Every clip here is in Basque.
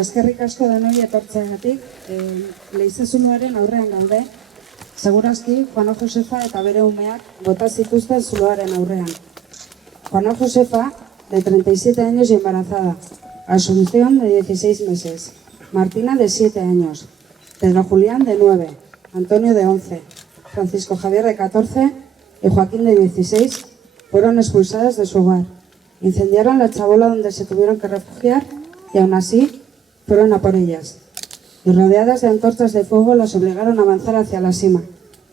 eskerrik asko denoi etortzeagatik. Leize-zuloaren aurrean gaude. Segurazki, Juana Josefa eta bere umeak bota zituzten zuloaren aurrean. Juana Josefa, de 37 años y embarazada. Asunción, de 16 meses. Martina, de 7 años. Pedro Julián, de 9. Antonio, de 11. Francisco Javier, de 14. Y Joaquín, de 16, fueron expulsadas de su hogar. Incendiaron la chabola donde se tuvieron que refugiar y aún así fueron a por ellas. Y rodeadas de antorchas de fuego las obligaron a avanzar hacia la cima,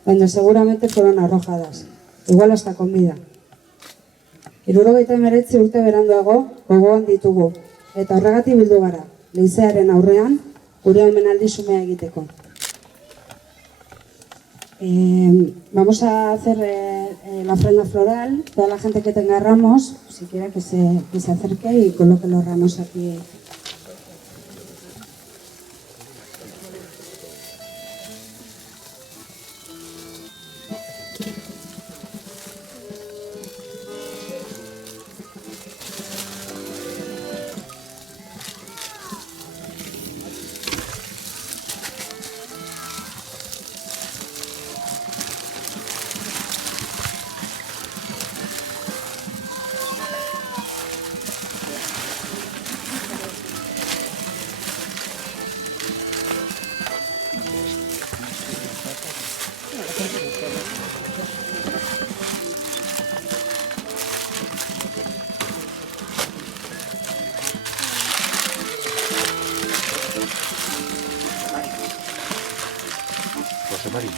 donde seguramente fueron arrojadas, igual hasta con vida. 79 urte beranduago gogoan ditugu, eta horregatik bildu gara, leizearen aurrean, gure omenaldi xumea egiteko. Vamos a hacer la ofrenda floral. Toda la gente que tenga ramos, si quiera que se acerque y coloque los ramos aquí. José María.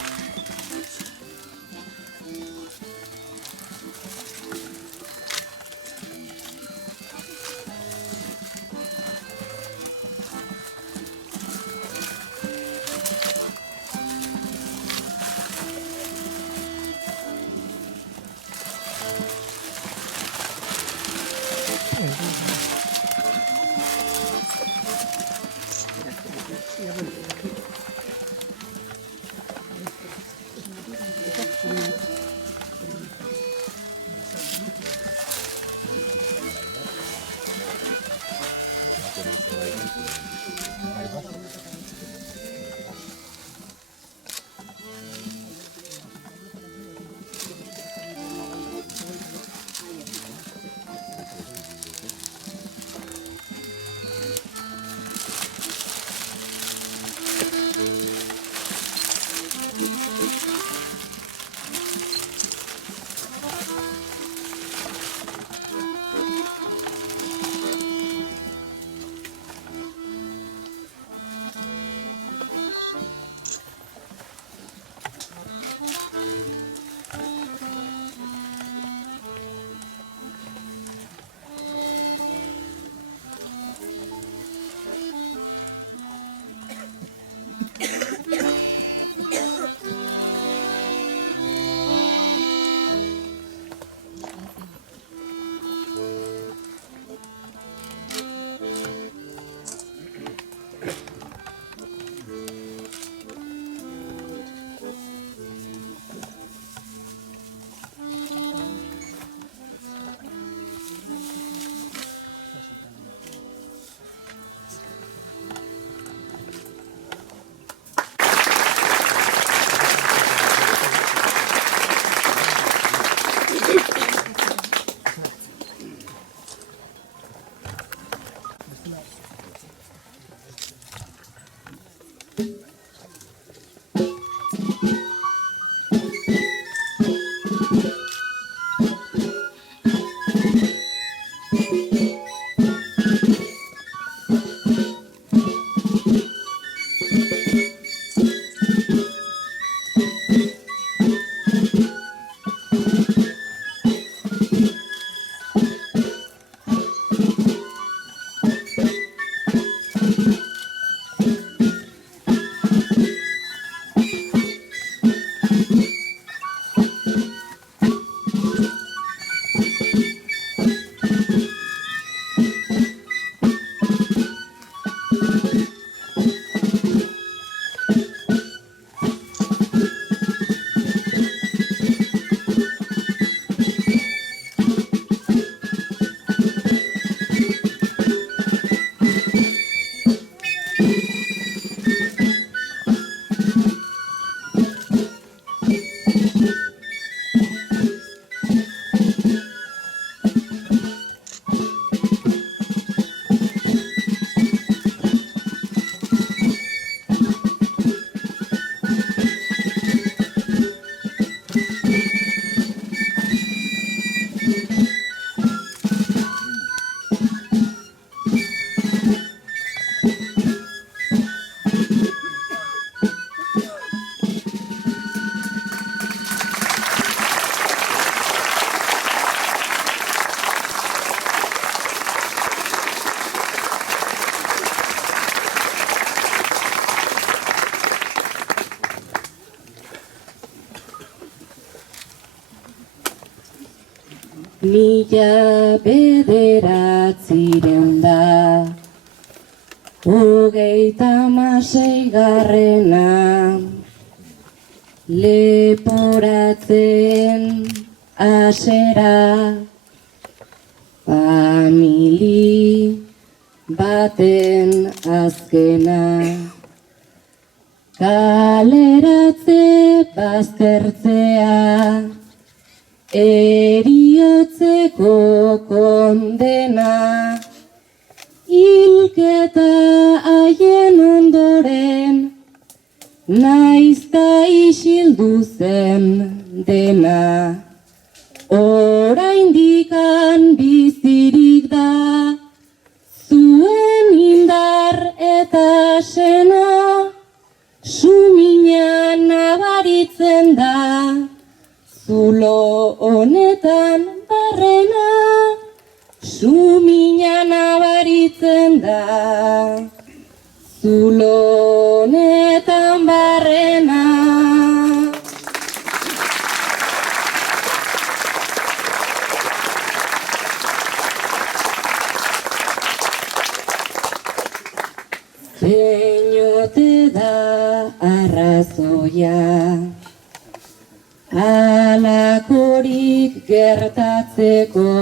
1936 leporatzen asera famili baten azkena kaleratze baztertzea eriotzeko kondena hilketa haien ondoren naizta isildu zen dena oraindikan bizirik da zuen indar eta sena sumina nabaritzen da zulo honetan barrena sumina nabaritzen da zulo honetan barrena. Zeinote da arrazoia halakorik gertatzeko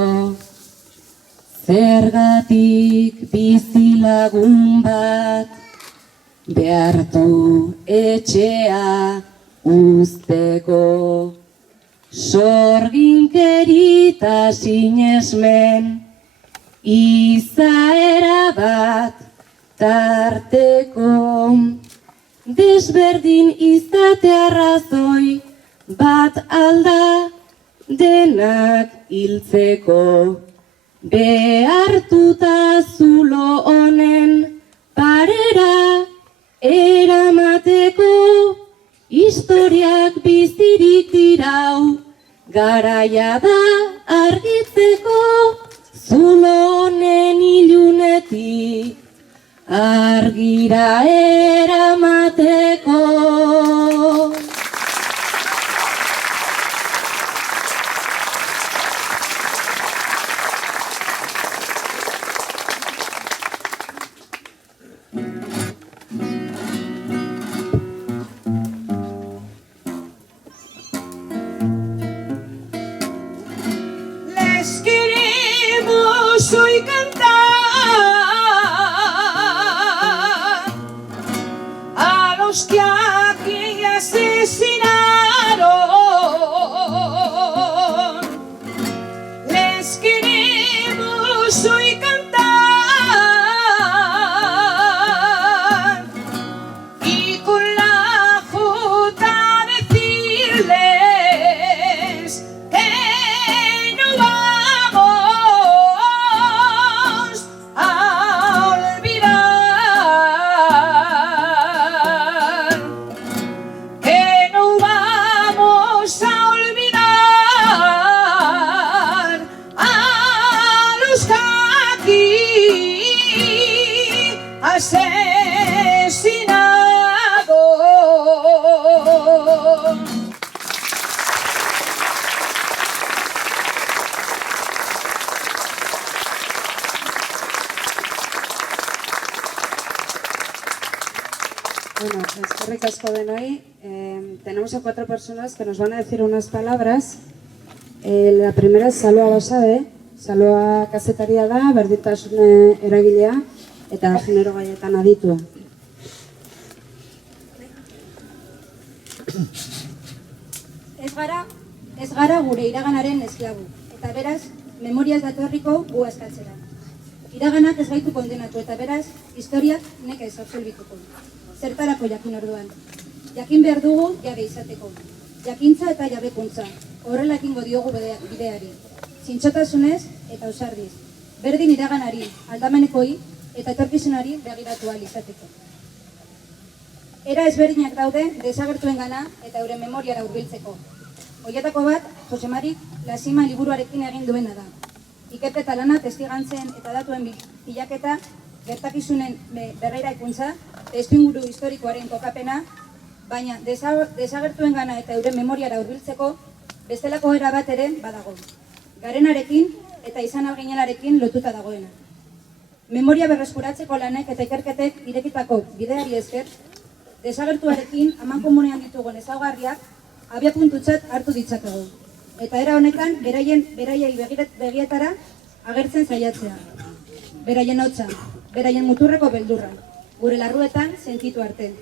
zergatik bizilagun bat behartu etxea uzteko sorginkerita sinesmen izaera bat tarteko desberdin izate arrazoi bat alda denak hiltzeko behartuta zulo honen parera eramateko historiak bizirik dirau garaia da argitzeko zulo honen ilunetik argira eramateko. Les queremos hoy cantar a los que aquí asesinaron. Les queremos hoy cantar y con la jota decirles que no vamos a olvidar, que no vamos a olvidar a los que aquí asesinados. Bueno, eskerrik asko denoi. Tenemos a 4 personas que nos van a decir unas palabras. La primera es Saloa Basabe. Saloa kazetaria da, berdintasun eragilea eta genero gaietan aditua. Ez gara gure iraganaren esklabu, eta beraz, memoriaz datorriko gu askatzera. Iraganak ez gaitu kondenatu, eta beraz, historiak nekez absolbituko. Zertarako jakin orduan. Jakin behar dugu jabe izateko. Jakintza eta jabekuntza, horrela ekingo diogu bideari. Zintzotasunez eta ausardiz. Berdin iraganari, aldamenekoi eta etorkizunari begiratu ahal izateko. Era ezberdinak daude desagertuengana eta euren memoriara hurbiltzeko. Hoietako bat, Jose Mari Lasima liburuarekin egin duena da. Ikerketa lana, testigantzen eta datuen bilaketa, gertakizunen berreraikuntza, testuinguru historikoaren kokapena, baina desagertuengana eta euren memoriara hurbiltzeko bestelako era bat ere badago. garenarekin eta izan alginelarekin lotuta dagoena. Memoria berreskuratzeko lanek eta ikerketek irekitako bideari esker, desagertuarekin amankomunean ditugun ezaugarriak abiapuntutzat hartu ditzakegu. Eta era honetan, beraiei begietara agertzen saiatzea. Beraien hotza, beraien muturreko beldurra, gure larruetan sentitu arte.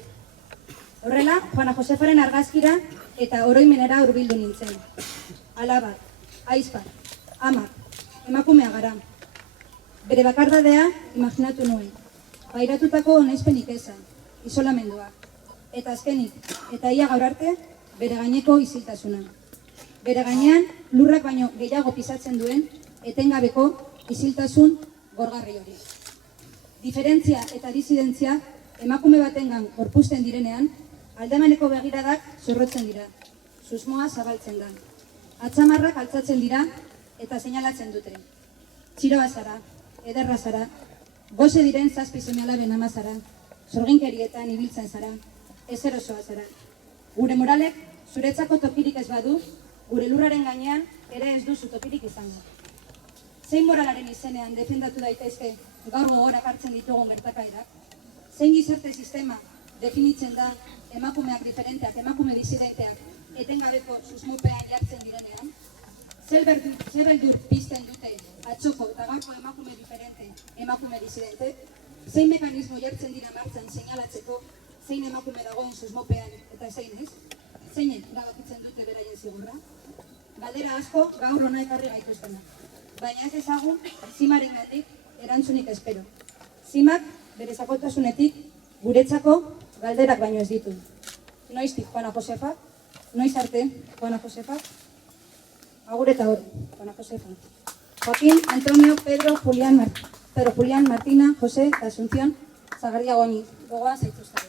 Horrela, Juana Josefaren argazkira eta oroimenera hurbildu nintzen. Alaba, aizpa, ama, emakumea gara. Bere bakardadea imaginatu nuen. Pairatutako onaizpenik eza, isolamendua. Eta azkenik, eta ia gaur arte, bere gaineko isiltasuna. Bere gainean, lurrak baino gehiago pisatzen duen, etengabeko isiltasun gorgarri hori. Diferentzia eta disidentzia emakume batengan gorpuzten direnean, aldemaneko begiradak zorrotzen dira, susmoa zabaltzen da. Atzamarrak altzatzen dira eta seinalatzen dute. Txiroa zara, ederra zara, goze diren zazpi seme-alaben ama zara, sorginkerietan ibiltzen zara, ezerosoa zara. Gure moralek zuretzako tokirik ez badu, gure lurraren gainean ere ez duzu tokirik izango. Zein moralaren izenean defendatu daitezke gaur gogorak hartzen ditugun gertakairak? Zein gizarte sistema definitzen da emakumeak diferenteak, emakume disidenteak, etengabeko susmopean jartzen direnean? Zer beldur pizten dute atxoko eta gaurko emakume diferente, emakume disidente? Zein mekanismo jartzen dira martxan seinalatzeko zein emakume dagoen susmopean eta zein ez? Zeinek erabakitzen dute beraien zigorra? Galdera asko gaur hona ekarri gaituztena. Baina ez ezagun, zimaren gatik erantzunik espero. Zimak, bere sakotasunetik, guretzako galderak baino ez ditu. Noiztik, Juana Josefa? Noiz arte, Juana Josefa? Agur eta hori, Juana Josefa. Joaquín, Antonio, Pedro, Julián, Martina, José, Asunción, Zagarria Goni. Gogoa zaituzte.